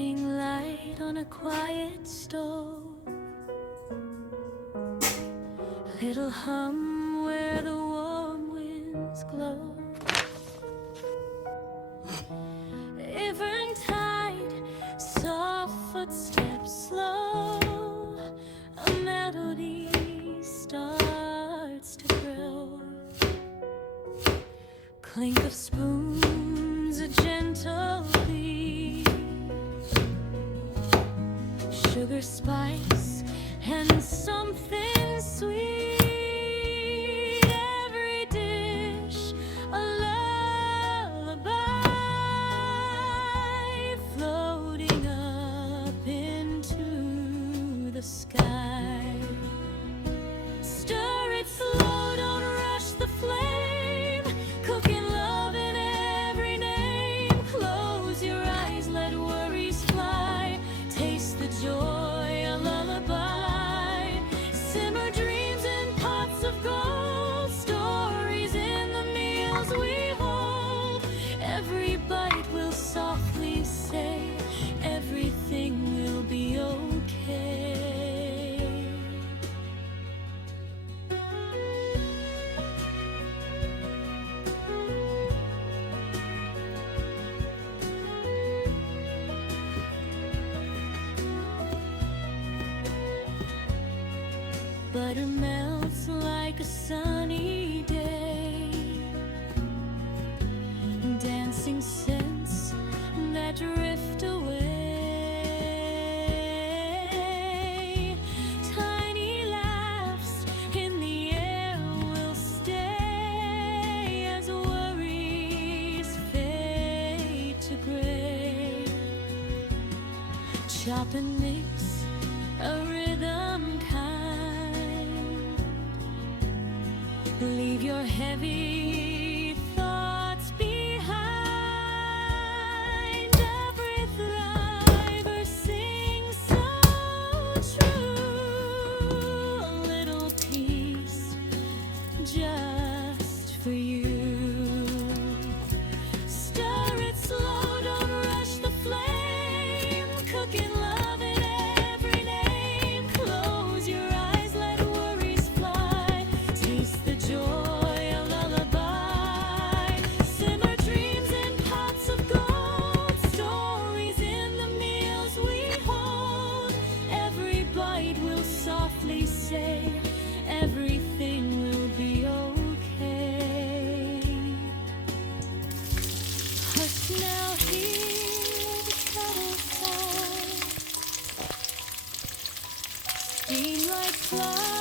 morning light on a quiet stove, little hum where the warm winds glow. Eventide, soft footsteps slow, a melody starts to grow. Clink of spoons, a gentle beat, sugar, spice, and something sweet. Every dish a lullaby, floating up into the sky. Stir it slow, don't rush the flame, cooking love in every name. Close your eyes, let worries fly, taste the joy, a lullaby. Simmer dreams in pots of gold, stories in the meals we hold. Every bite will softly say, everything will be okay. Butter melts like a sunny day, dancing scents that drift away. Tiny laughs in the air will stay as worries fade to gray. Chop and mix a rhythm kind, leave your heavy thoughts behind. Every thriver sings so true, a little piece just for you. Stir it slow, don't rush the flame, cooking love in every name. Close your eyes, let worries fly, taste the joy, a lullaby. Simmer dreams in pots of gold, stories in the meals we hold. Every bite will softly say, everything will be okay. Hush now, hear the kettle sound, steam like clouds